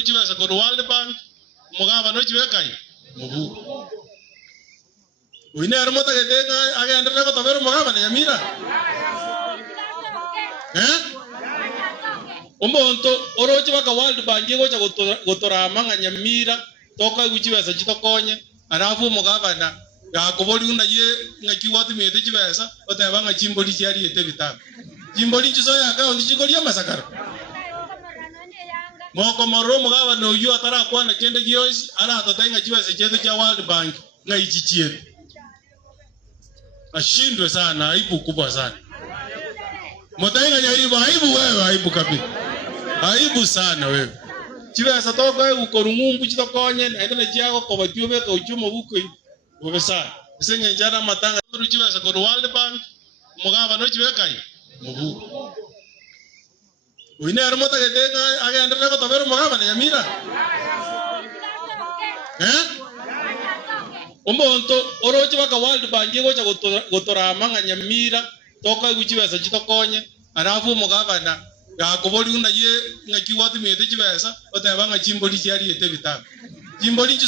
chibesa ko World Bank mugaba no chibekai mubu uine armota getenga agenda ko tabero mugaba na Nyamira omonto oroche baka World Bank gocha gotora manga Nyamira toka guchibesa chitokonye arafu mugaba na yakobori una ye ngakiwati mete chibesa otaba ngachimboli chiari ete bitabu jimboli chiso ya account chikoria masakara moko moro mugaba no yu atara kwana kende giosi ara atatenga chibesa chetu cha World Bank ngaichichie ashindwe sana aibu kubwa sana motainga nyaribu aibu wewe aibu kabisa aibu sana wewe chibesa toka ukorungumbu chitokonye ende chiago kobatiobe ko chumo buko Professor, isenye njana matanga chibesa ko World Bank mugaba no chibekai mubu uine armota getenga agenda ko tabero mugaba na Nyamira omonto oroche baka World Bank gocha gotora manga Nyamira toka guchibesa chitokonye arafu mugaba na yakobori una ye ngakiwati mete chibesa otaba ngachimboli chiari ete bitabu jimboli